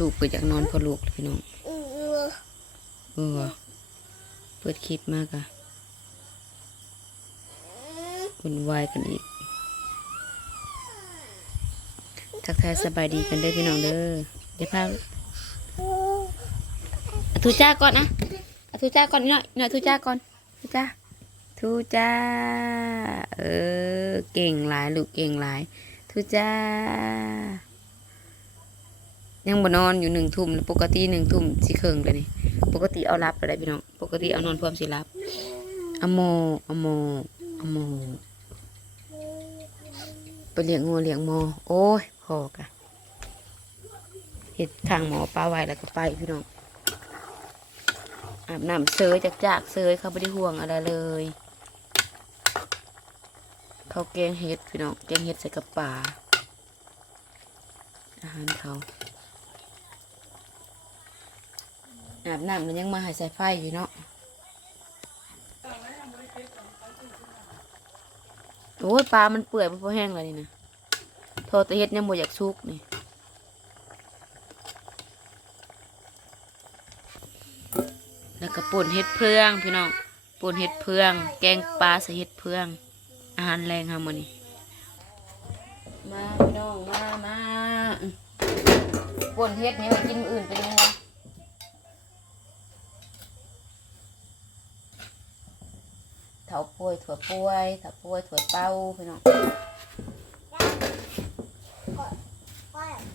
ลูกเปิดจากนอนพอลูกพี่น้องเออเออเปิดคลิปมากอะวุ่นวายกันอีก ทักทายสบายดีกันเด้อพี่น้องเด้อเดี๋ยวพาทูจ้าก่อนนะอะทูจ้าก่อนหน่อยหน่อยทูจ้าก่อนทูจ้าทูจ้า เออ เก่งหลายลูกเก่งหลายทูจ้า ยังบ่นอนอยู่หนึ่งทุ่มปกติหนึ่งทุ่มสิเคิงเลยนี่ปกติเอารับอะไรพี่น้องปกติเอานอนพร้อมสิรับอโมอโมอโมไปเลี้ยงงูเลี้ยงโมโอ้ยพอกะเห็ดทางหมอปลาไว้แล้วก็ไปพี่น้องอาบน้ำเซยจากจากเซยเขาไม่ได้ห่วงอะไรเลยเขาแกงเห็ดพี่น้องแกงเห็ดใส่กับปลาอาหารเขา อาบน้ำมันยังมาหายสายไฟอยู่เนาะโอ้ยปลา มันเปื่อยมันพอแห้งแล้วนี่นะโทอตะเฮ็ดยังบ่อยากสุกนี่แล้วก็ป่นเห็ดเพื่องพี่น้องป่นเห็ดเพื่อง แกงปลาใส่เห็ดเพื่อง อาหารแรงค่ะมื้อนี้มาพี่น้องมามาป่นเห็ดนี่ไว้กินมื้ออื่นเป็นยังไง เถาป่วยถั่วป่วยเถาป่วยถั่วเต้าพี่น้อง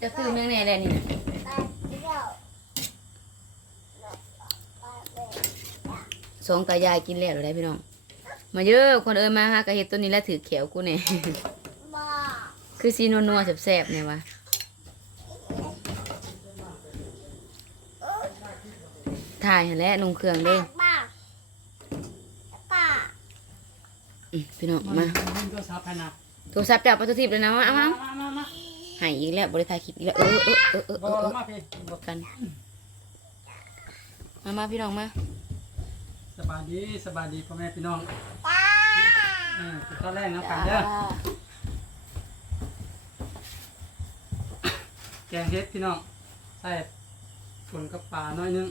จะตื่นเรื่องไหนแหละนี่นะไปเที่ยวสองตายายกินแล้วเหรอได้พี่น้อง มาเยอะคนเอ้ยมาฮะกะเห็ดตัวนี้แล้วถือเขียวกูเนี่ยมาคือซีนัวนัวๆแสบๆเนี่ยวะถ่ายหั่นแหล้วลงเครื่องเด้อ ป้าป้า อืม พี่น้องมามาตัวซับให้นะโทรศัพท์จับประตูทิพย์เลยนะมาเอามามามามาใหายอีกแล้วบริถ่ายคลิปอีกแล้วเออเออเออเออบอเออลเออมาพี่บอกกันมามาพี่น้องมาสบายดีสบายดีพ่อแม่พี่น้องป้าอืมตอนแรกนะกันเด้อแกงเฮ็ดพี่น้องใส่ฝนกับปลาหน้อยนึง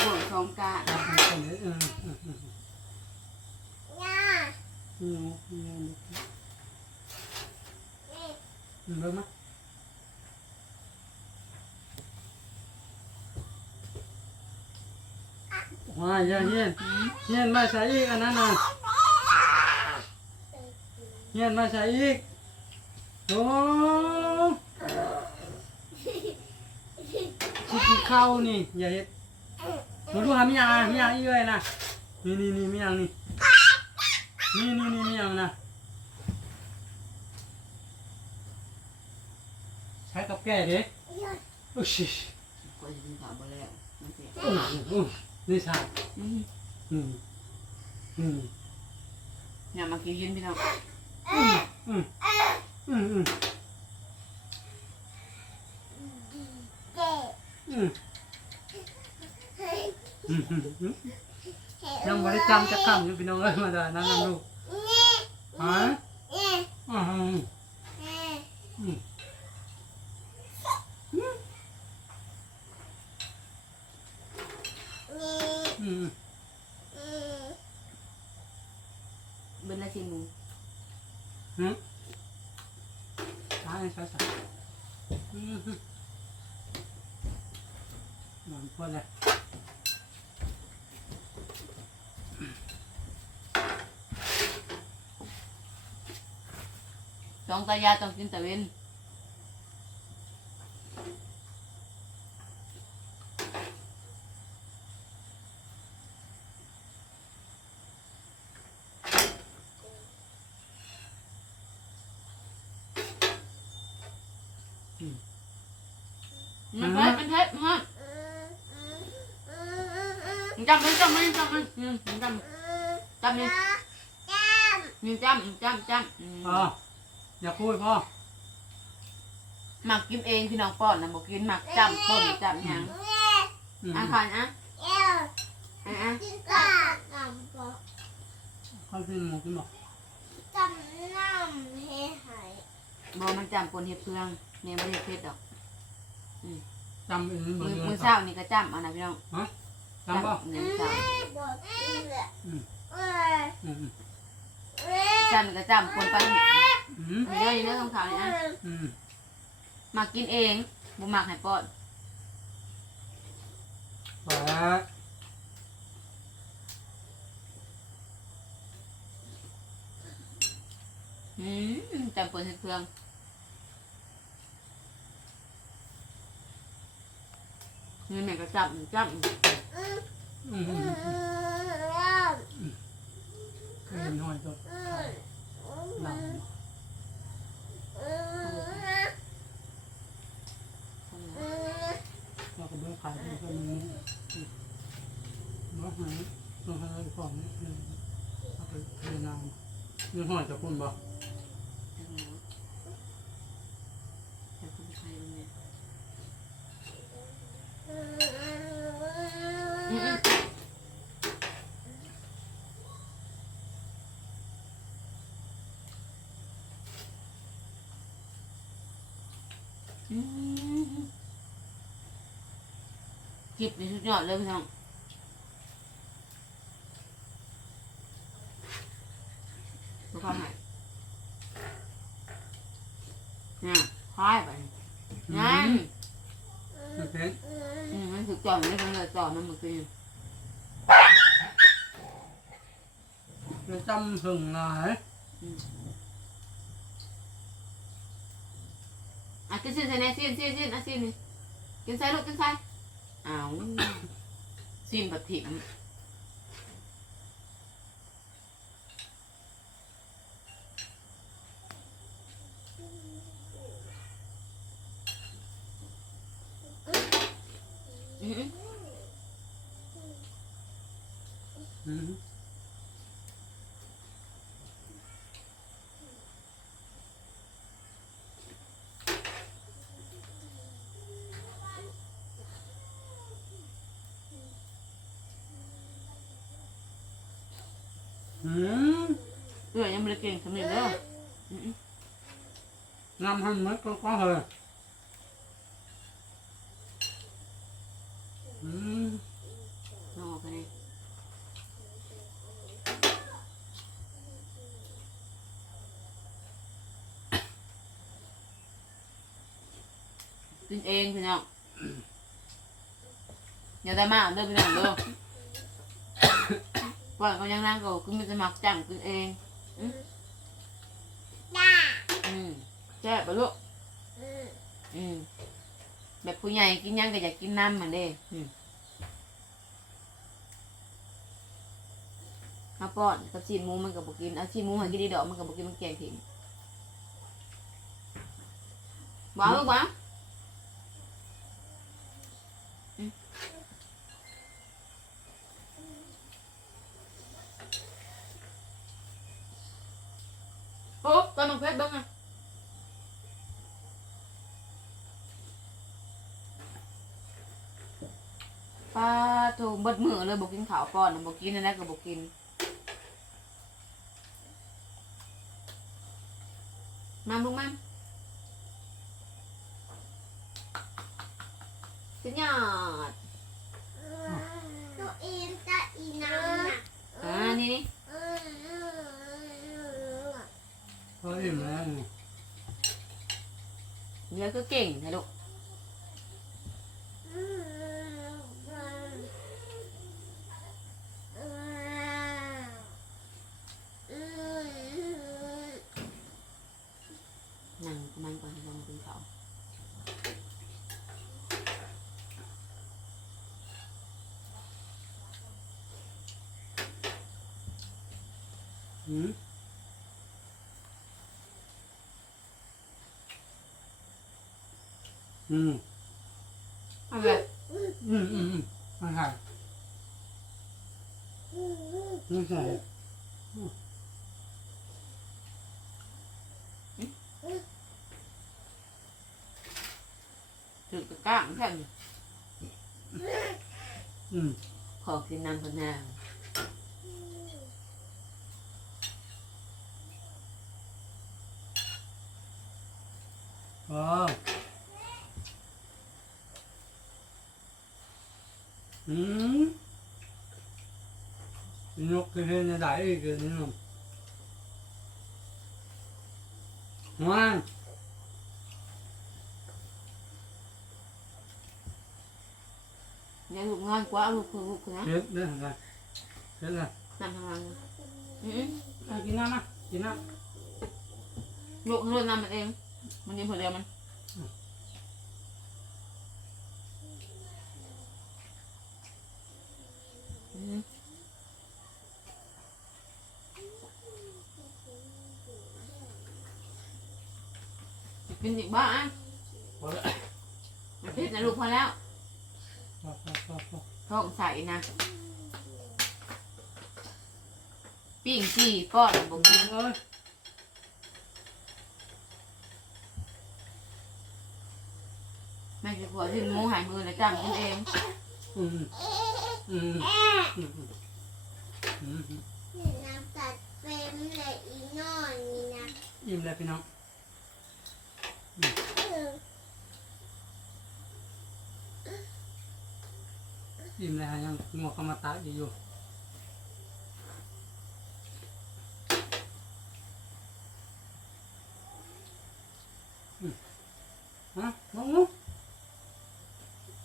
ห่วงสองกาครับผมเฮ็ดเออเออเออย่า อืมอืมอืมนี่อืมเบิ่งมาว้าเยอย่าเฮียนเฮียนมาใส่อีกอันนั้นน่ะเฮียนมาใส่อีกโอ้ชิกิเข้านี่อย่าเฮ็ดมาดูหามียังอะมียังอีกเลยนะนี่นี่นี่มียังนี่ นี่นี่นี่มีหยังนะใช้กับแก่เด้โอ้ชิก็จะกินข้าวบ่แล้วมันเสียโอ้โหนี่ใช่อืมอืมอืมอย่ามากินยืนพี่น้องอืมอืมอืมอืมเจ๊อืมเฮ้ยอืมอืมอืม ยังบริจำจะคำอยู่พี่น้องเอ้ยมาได้นั่งนั่งลูกฮะอืมอืมอืมเบิ้ลละสิมูอืมใช่ใช่ใช่อืมหวานพอแล้ว องตายายต้องกินแต่เว้นมันเผ็ดมันเผ็ดฮะอืมอืมอืมอืมมันจำมันจำมันจำมันอืมมันจำจำนี่จ้ามนี่จำจำจำอืมพ่ ออย่าพูดพ่อหมักกินเองพี่น้องป้อนนะบอกกินหมักจำป้นจำหยังนี่อืมอะขอนอะเอ้วอะอะกินข้าวน้ำบ่ข้าวกินหมูกินบอกจำน้ำให้หายบอกมันจำปนเห็ดเพืองแม่ไม่ได้เผ็ดดอกอืมนี่อืมนี่อืมนี่อืมนี่อืมจำเป็นเหมืมือนอเดิมือมเช้านี่ก็จ้ำเอันนะพี่น้องจำป่ะเนี่ยเช้าบอกเลย อืม เอ้ย อืม เอ้ยจ้ำก็จ้ำคนไปอืมเดี๋ยวนี้เรื่องของเขาเนี่ยนะอืมมากินเองบ่มักให้ป้อนไปอืมจำเปิดให้เครื่องนี่แม่ก็จับจับอืมอืมอือืมมเคยเห็นหอยตัวอืมหลังอืมอืม เราก็เบื่อขายมันก็มันนี่มื่อหายต้องหายของนี่เอาไปเทน้ำนี่หอยจะพุ่นบ่ อืมอืม จิบนี่สุดยอดเลยพี่น้องดูความหมายเนี่ยคล้ายไปนั่นโอเคอืมมันถูกจอดมันไม่เป็นเลยจอดมันเมื่อกี้จะจำหึงหลายอะกินซีนใส่แน่ซีนซีนซีนอะซีนนี่กินใส่ลูกกินใส่ อ้าวซีนปัดถิ่มอืม อืมอืมเออยังไม่ได้เก่งสำเร็จแล้วอืมนำให้มันก็ก็เหรออืมเอาออกไปเลยกินเองพี่น้องอย่าได้มากเด้อพี่น้องเด้อ ก่อนเขายังนั่งก็คือมันจะมักจังกินเองจ้าอืมแซ่บปะลูกอืมอืมแบบผู้ใหญ่กินหยังก็อยากกินน้ำเหมือนเด้อืมข้าวป้อนกับชีนหมูมันก็บอกกินเอาชีนหมูให้กินดีดอกมันก็บอกกินมันแกงทิ้งบ้าลูกบ้าอืมโอ้ ตอนน้องเพชรบ้างไงปลาถูกบดมือเลยบอกกินข้าวป้อนะบอกกินนั่นแหละก็บอกกิน มาลูกมาสุดยอด ตัวเองจะอีน้ำน่ะ อ่านี่นี่ อืมอืมอืม ก็ อิ่มแล้วเนื้อก็เก่งนะลูกนั่งมันก่อนลองกินข้าอืม อืมเอาเลยอืมอืมอืมไม่ใช่ไม่ใช่ถือกระก้างแค่นี้อืมขอกินน้ำคนนางอ๋อ อืมนกคือเห็นได้อีกเลยนี่น้องว้ายยังลูกงอนกว่าเอาลูกคือลูกคือนะเฮ็ดเด้อไงเฮ็ดละนั่นทางหลังอืมเอากินน้ำนะกินน้ลูกข้างบนนั่นมันเองมันยิงผลเดียวมันอืม กินอีกบ้างอะำพอแล้วมันเผ็ดนะลูกพอแล้วพอพอพอพอท้องใสนะปิ้งจีป้อนบอกกินเอ้ยแม่จะขอถึงงูหายมือนะจ้างกินเอง อืม อืมอืมอืมน้ำตัดเฟรมเลยอีนอนนี่นะอิ่มแล้วพี่น้องอิ่มแล้วฮะยังงอกกรรมตะอยู่อยู่อืมฮะลงลง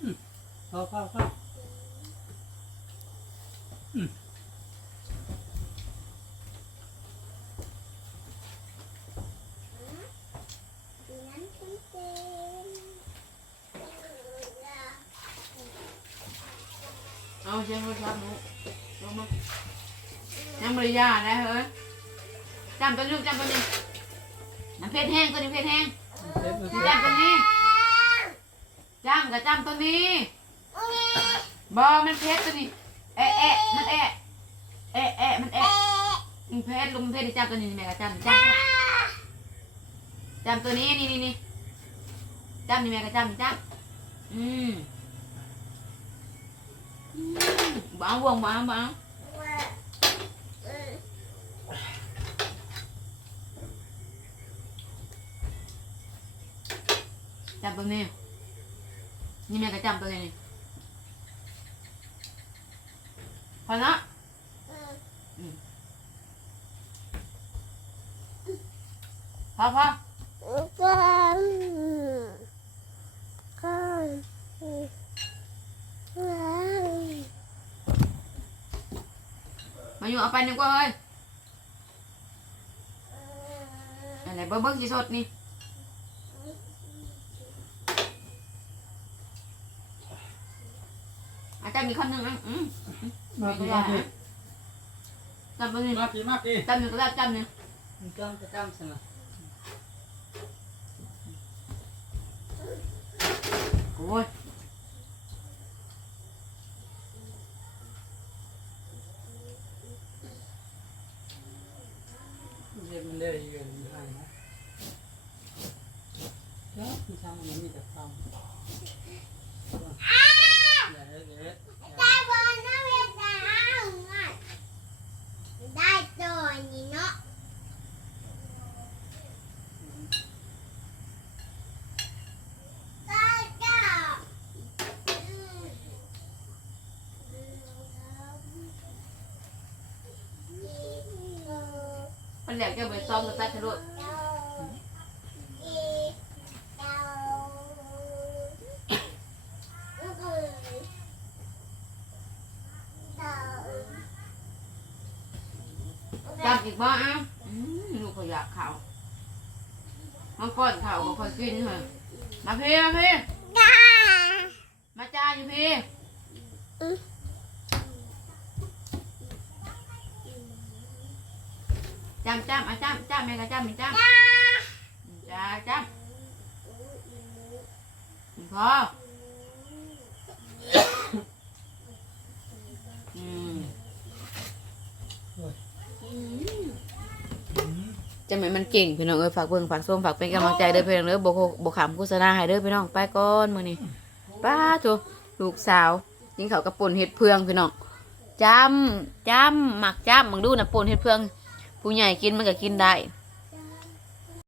อืมพอพอพอ น้ำเป็นเป็น เชียงรถรับหนูลงมายังบริยาได้เฮ้ยจำตัวนึงจำตัวนี้น้ำเพชรแห้งตัวนี้เพชรแห้งจำตัวนี้จำกับจำตัวนี้บอมันเพชรตัวนี้เอะเอะมันเอะเอะเอะมันเอะมันเพชรลุงเพชรจำตัวนี้แม่ก็จำจำจำตัวนี้นี่นี่นี่จำนี่แม่ก็จำจำอืม อืมบ้าวงบ้าวบ้าวเออจำตัวนี้นี่แม่ก็จำตัวนี้นี่พอละ เออ พอพอ กันกัน มาอยู่ เอาไปหนึ่งกว่าเฮ้ยอะไรเบิ้งเบิ้งสีสดนี่อาจารย์มีคำหนึ่งอะอืมมาพี่มาพี่จำตัวนี้มาพี่มาพี่จำหนึ่งก็ได้จำหนึ่งจำจะจำสินะโอ้ย Yeah. มันแหลกจะไปซ้อมกับตัดทะลุจำอีกบ้าอะอืมลูกเขาอยากเขามาก่อนเขาบอกคอยกินเหรอมาพี่มาพี่มาจ้าอยู่พี่ำจำอะจำจำแม่ก็จำมีจำจ้าจำพออืมจะเหมือนมันเก่งพี่น้องเอ้ยฝากเบิ่งฝากส้มฝากเป็นกำลังใจเด้อพี่น้องเด้อบ่โคบ่ขำโฆษณาให้เด้อพี่น้องไปก่อนมื้อนี้ป้าโตลูกสาวกินข้าวกับป่นเห็ดเพืองพี่น้องจำจำหมักจำมึงดูนะป่นเห็ดเพือง ผู้ใหญ่กินมันก็กินได้